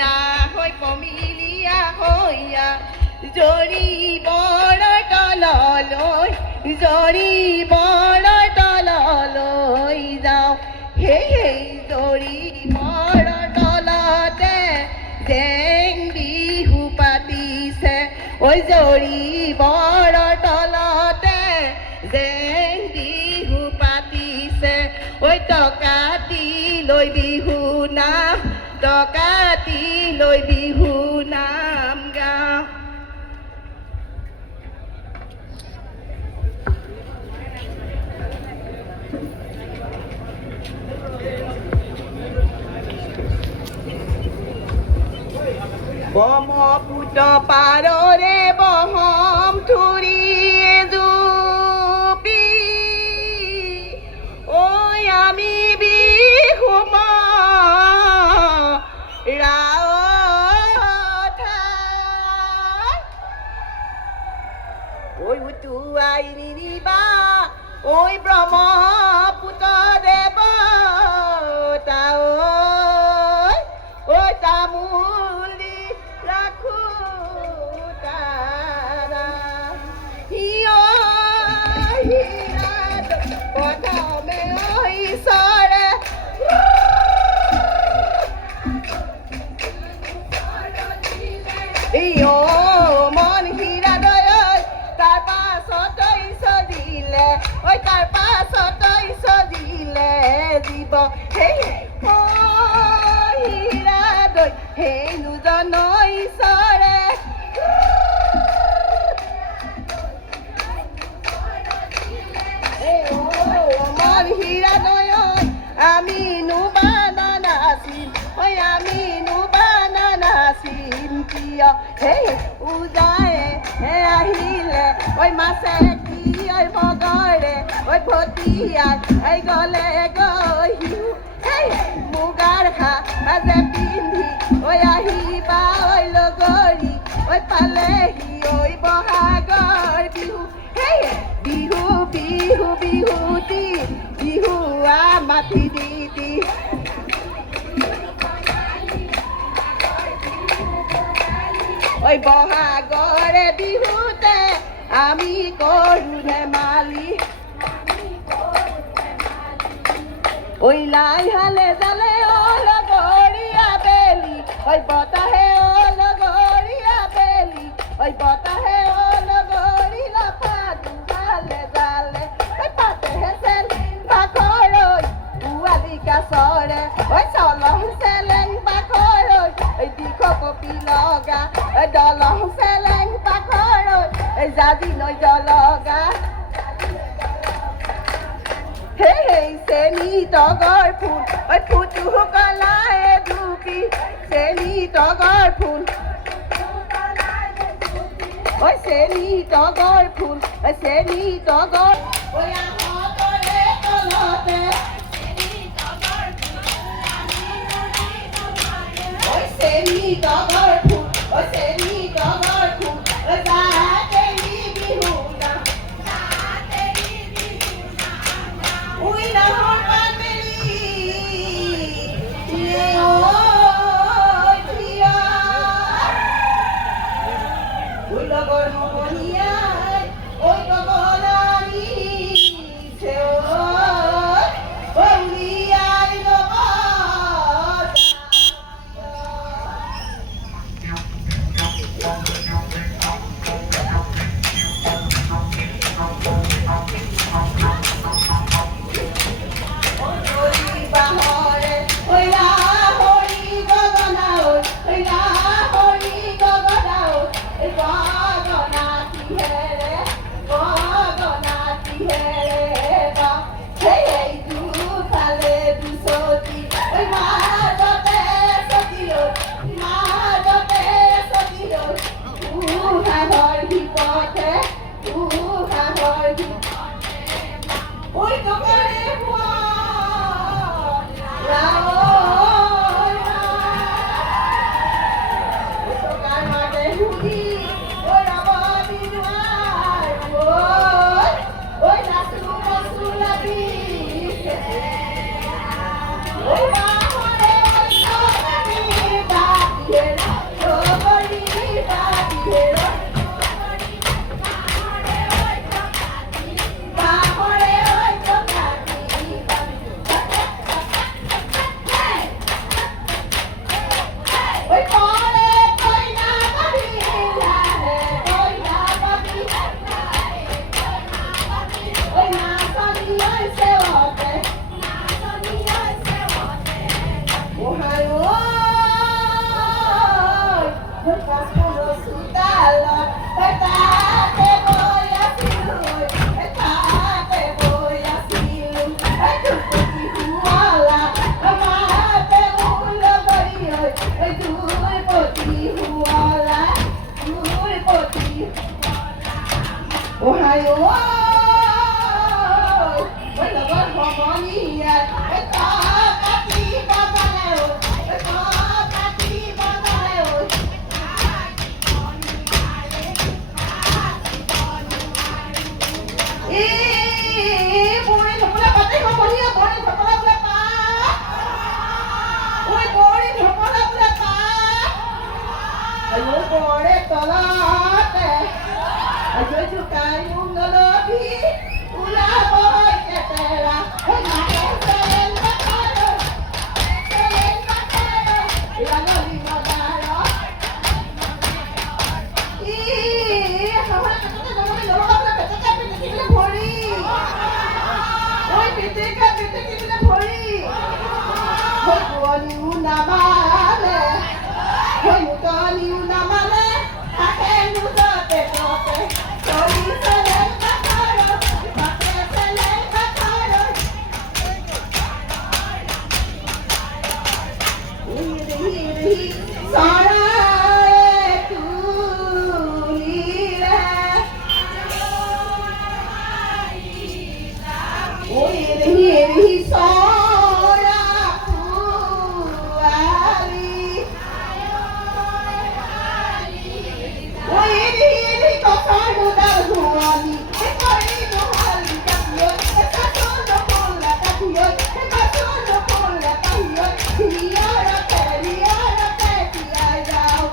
হৈয়া হৈ পমিলিয়া হৈয়া জৰি বৰ তললৈ জৰি বৰ তললৈ যাওঁ সেই জৰি বৰ তলতে জেং বিহু পাতিছে ঐ জৰি বৰ তলতে জেং বিহু পাতিছে ঐ টকাতি লৈ বিহু নাম টকাতি লৈ বিহু নাম গাওঁ ব্ৰহ্মপুত্ৰ পাৰৰে বহম থুৰি জুপি ঐ আমি বিহু ঐ উটুৱাই নিনিবা ঐ ব্ৰহ্মপুত্ৰ দেৱতা ঐ তামোল দি ৰাখো তাৰা প্ৰথমে ঈশ্বৰে মন হীৰা দয় তাৰ পাছত দিলে ঐ তাৰ পাছত দিলে জীৱ সেই হীৰা দয় সেই দুজন ঈশ্বৰে মন হীৰা দয় আমি নুবানা নাচিম ঐ আমি নুবানা নাচিম প্ৰিয় সেই উজায়ে আহিলে ঐ মাছে কি ঐ মগৰে ঐ ভটিয়াই গলে গৈ সেই মুগাৰ সাজে পিন্ধি ঐ আহিবা ঐ লগৰী ঐ পালেহি ঐ বহাগৰ বিহু সেই বিহু বিহু বিহুতি বিহুৱা মাতি দি দি ঐ বহাগৰে বিহুতে আমি কৰো ধেমালি ঐ লাই হালে জালে লগৰীয়া বেলি ঐ বতাহে লগৰীয়া বেলি ঐ বতাহে লগৰী লাফাটো জালে জালে ঐ পাতেহে চেল বাখৰৈ পোৱালি কাছৰে ঐ চলহ চেলেং বাখৰৈ ঐ দিখ কপি লগা দলং চেলেং পাখৰৈ জাজি নৈ জলগা সেই চেনি তগৰ ফুল ঐ ফুটু কলায়ে ডুবি চেনি তগৰ ফুল ঐ চেনি তগৰ ফুল চেনি তগৰ ঐ আহতৰে তলতে ঐ চেনি তগৰ ফুল ঐ চেনি তগৰ ফুল জাতেৰি বিহু নাম উই নাহৰ পানেৰি উই লগৰ সমনীয়াই ঐ গগনানী Tate voy a silu, tate voy a silu, tuti huala, mate mula bariyo, tuti huala, tuti Ohio, wala ba harmonia? Kati babaleo, kati babaleo. Boring thapala pate harmonia, boring thapala pula pa. Oi, boring thapala pula pa. Ayo boring tolate. Ayo jukai ungalobi, ula boy ketela. Selen bakalo, ilano lima balo. Hawa kata naman lolo kapla pete kibla phori. Oi pete kibla phori. Hoi kuani una male, hoi mukani una male. Akenu tote tote, soy selen bakalo, pate selen bakalo. Sara tu lira, oi sara tu ali, oi tokaru darhuani, ekoi no hali kapiyo, ekasono kola kapiyo, ekasono kola kapiyo, hiyara te tiyayao,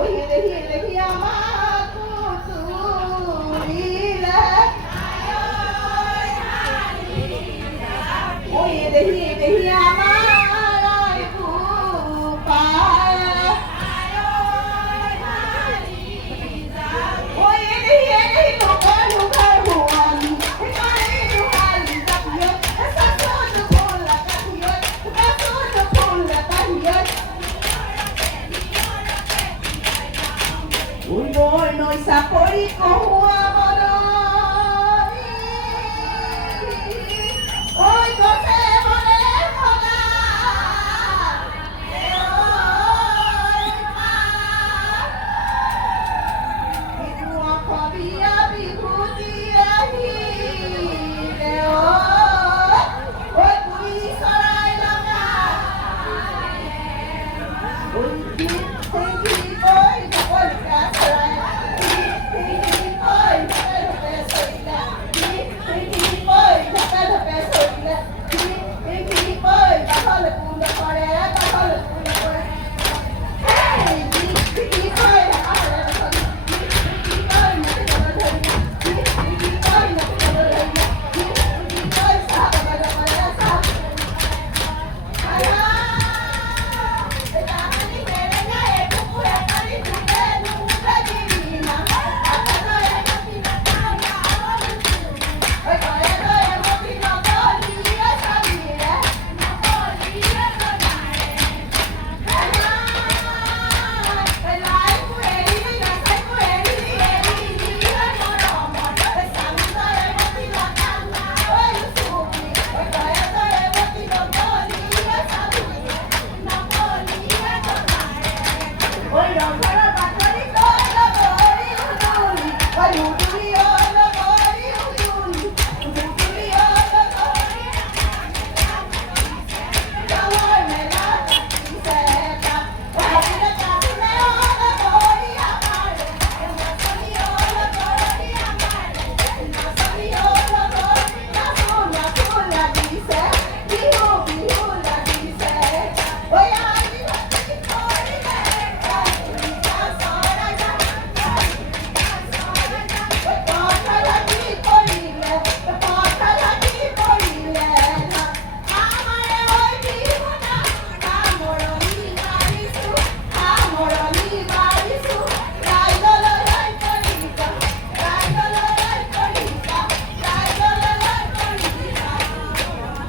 oi amaku tulile, oi amarai kupaya. Un buono i sapori con amoroni, oi cose volevola, e oi ma, il nuovo via vivuti e oi qui sarai la mia, oi più